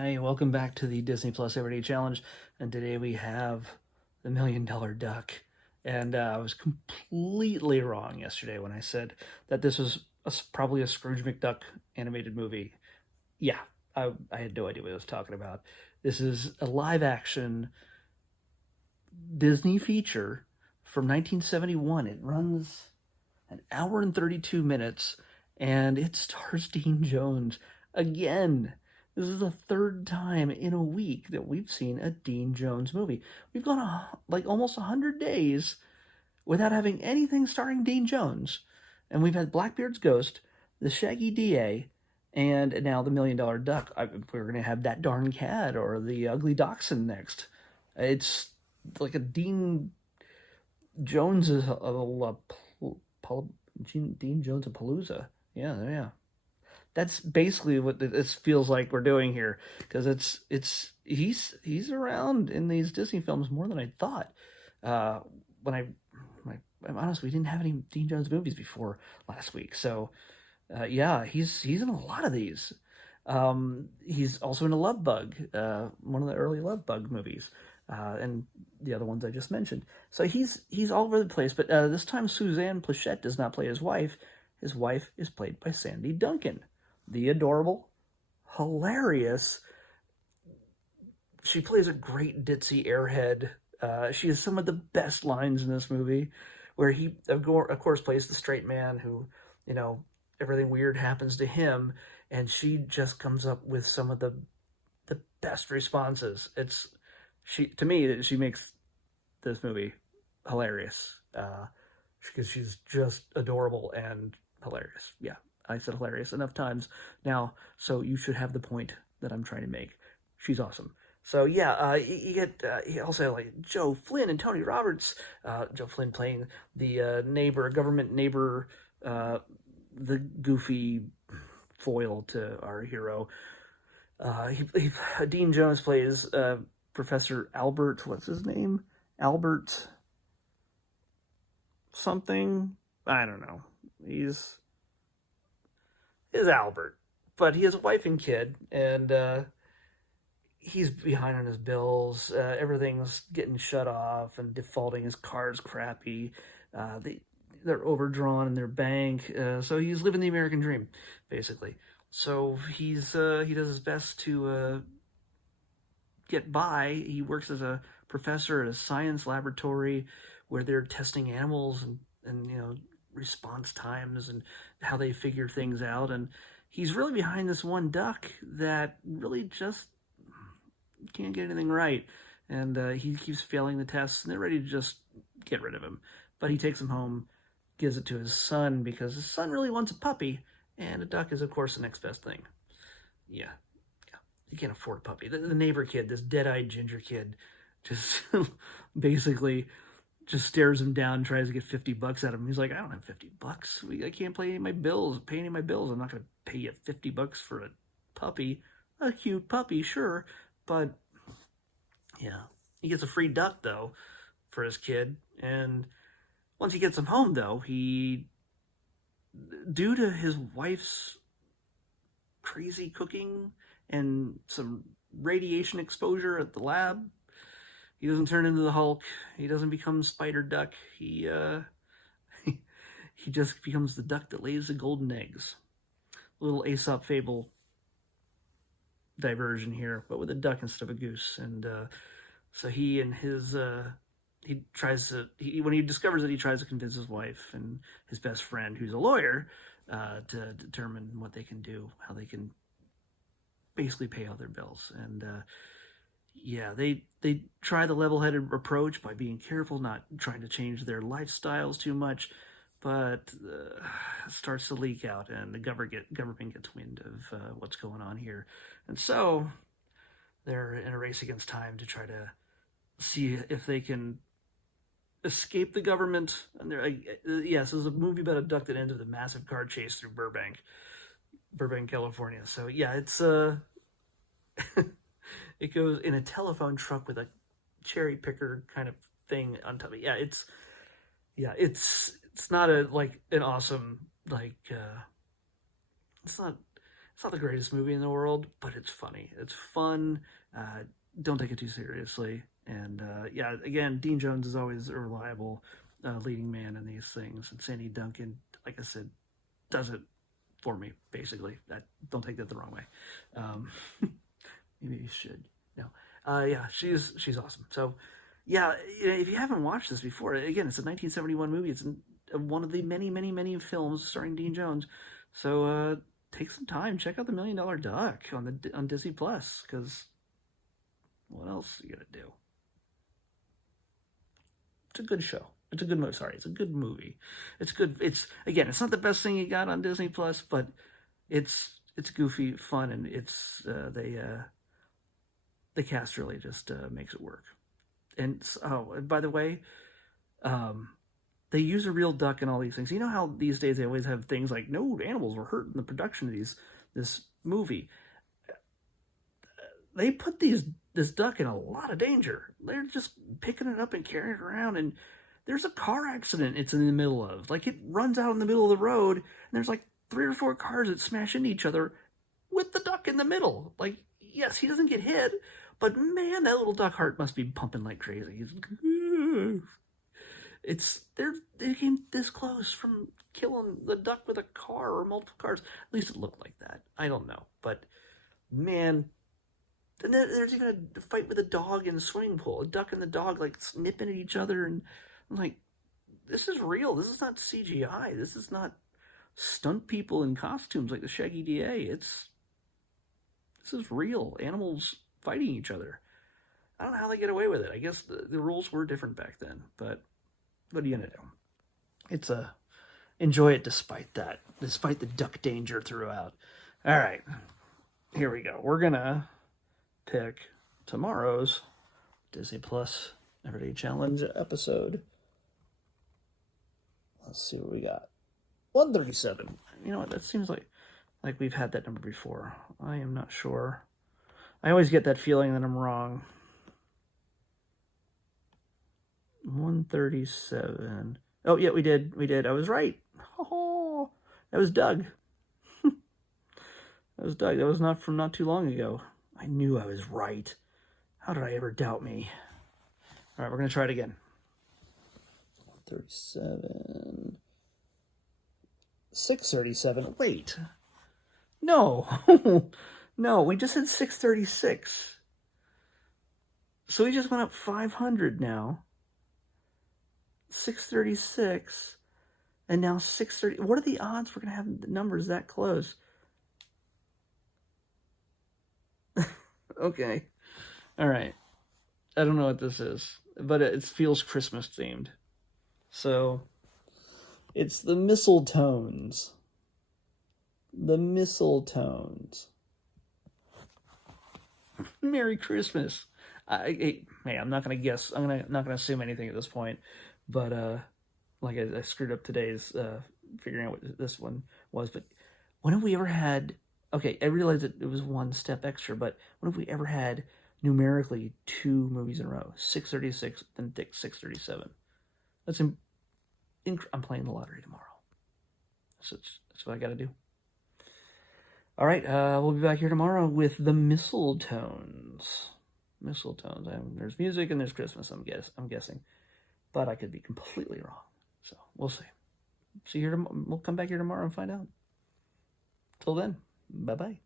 Hey, welcome back to the Disney Plus Everyday Challenge. And today we have the Million Dollar Duck. And I was completely wrong yesterday when I said that this was probably a Scrooge McDuck animated movie. Yeah, I had no idea what I was talking about. This is a live action Disney feature from 1971. It runs an hour and 32 minutes, and it stars Dean Jones again. This is the third time in a week that we've seen a Dean Jones movie. We've gone like almost 100 days without having anything starring Dean Jones. And we've had Blackbeard's Ghost, the Shaggy DA, and now the Million Dollar Duck. We're going to have That Darn Cat or the Ugly Dachshund next. It's like a Dean Jones is Dean Jones of Palooza. Yeah. That's basically what this feels like we're doing here, because he's around in these Disney films more than I thought. When I'm honest, we didn't have any Dean Jones movies before last week, so yeah, he's in a lot of these. He's also in a Love Bug, one of the early Love Bug movies, and the other ones I just mentioned. So he's all over the place. But this time, Suzanne Plachette does not play his wife. His wife is played by Sandy Duncan, the adorable, hilarious. She plays a great ditzy airhead. She has some of the best lines in this movie, where he, of course, plays the straight man who, everything weird happens to him, and she just comes up with some of the best responses. To me, she makes this movie hilarious, because she's just adorable and hilarious. Yeah, I said hilarious enough times now, so you should have the point that I'm trying to make. She's awesome. So yeah, you get you also have like Joe Flynn and Tony Roberts. Joe Flynn playing the government neighbor, the goofy foil to our hero. Dean Jones plays Professor Albert. What's his name? Albert something. I don't know. He's Albert, but he has a wife and kid, and he's behind on his bills. Everything's getting shut off and defaulting. His car's crappy. They're overdrawn in their bank. So he's living the American dream, basically. So he does his best to get by. He works as a professor at a science laboratory where they're testing animals and response times and how they figure things out. And he's really behind this one duck that really just can't get anything right. And he keeps failing the tests, and they're ready to just get rid of him. But he takes him home, gives it to his son, because his son really wants a puppy, and a duck is, of course, the next best thing. Yeah. He can't afford a puppy. The neighbor kid, this dead-eyed ginger kid, just basically just stares him down and tries to get $50 out of him. He's like, I don't have $50. I can't pay any of my bills. I'm not going to pay you $50 for a puppy. A cute puppy, sure. But, yeah. He gets a free duck, though, for his kid. And once he gets him home, though, due to his wife's crazy cooking and some radiation exposure at the lab, he doesn't turn into the Hulk. He doesn't become Spider Duck. He just becomes the duck that lays the golden eggs. A little Aesop fable diversion here, but with a duck instead of a goose. And so he and his when he discovers that, he tries to convince his wife and his best friend, who's a lawyer, to determine what they can do, how they can basically pay all their bills. And yeah, they try the level-headed approach by being careful, not trying to change their lifestyles too much, but it starts to leak out, and the government gets wind of what's going on here. And so they're in a race against time to try to see if they can escape the government. And they're yes, this is a movie about a duck that ends with a massive car chase through Burbank, California. So yeah, it's it goes in a telephone truck with a cherry picker kind of thing on top of it. It's not an awesome, it's It's not the greatest movie in the world, but it's funny. It's fun. Don't take it too seriously. And yeah, again, Dean Jones is always a reliable leading man in these things. And Sandy Duncan, like I said, does it for me, basically. Don't take that the wrong way. Maybe you should. No. Yeah, she's awesome. So, yeah, if you haven't watched this before, again, it's a 1971 movie. It's one of the many, many, many films starring Dean Jones. So take some time, check out The $1 Million Duck on Disney Plus, because what else are you gonna do? It's a good show. It's a good movie. Sorry, it's a good movie. It's good. It's not the best thing you got on Disney Plus, but it's goofy, fun, and it's the cast really just makes it work. And by the way, they use a real duck in all these things. You know how these days they always have things like no animals were hurt in the production of this movie. They put this duck in a lot of danger. They're just picking it up and carrying it around, and there's a car accident it's in the middle of. Like, it runs out in the middle of the road, and there's like 3 or 4 cars that smash into each other with the duck in the middle. Like, yes, he doesn't get hit, but man, that little duck heart must be pumping like crazy. He's like, they came this close from killing the duck with a car or multiple cars. At least it looked like that. I don't know, but man. And then there's even a fight with a dog in a swimming pool. A duck and the dog like nipping at each other, and I'm like, this is real. This is not CGI. This is not stunt people in costumes like the Shaggy DA. This is real. Animals fighting each other. I don't know how they get away with it. I guess the rules were different back then, but what are you gonna do? It's enjoy it despite the duck danger throughout. All right, here we go. We're gonna pick tomorrow's Disney Plus Everyday Challenge episode. Let's see what we got. 137. You know what? That seems like we've had that number before. I am not sure. I always get that feeling that I'm wrong. 137. Oh, yeah, we did. I was right. Oh, that was Doug. That was Doug. That was not from not too long ago. I knew I was right. How did I ever doubt me? All right, we're going to try it again. 137. 637. Wait. No. No, we just had 636. So we just went up 500 now. 636. And now 630. What are the odds we're going to have the numbers that close? Okay. All right. I don't know what this is, but it feels Christmas themed. So it's the Mistletones. The Mistletones. Merry Christmas. Hey, I'm not going to guess. I'm not going to assume anything at this point, but like I screwed up today's figuring out what this one was. But when have we ever had? Okay, I realized that it was one step extra, but when have we ever had numerically 2 movies in a row? 636 and 637. I'm playing the lottery tomorrow. That's what I got to do. All right, we'll be back here tomorrow with the Mistletones. There's music and there's Christmas, I'm guessing. But I could be completely wrong. So we'll see. We'll come back here tomorrow and find out. Till then, bye-bye.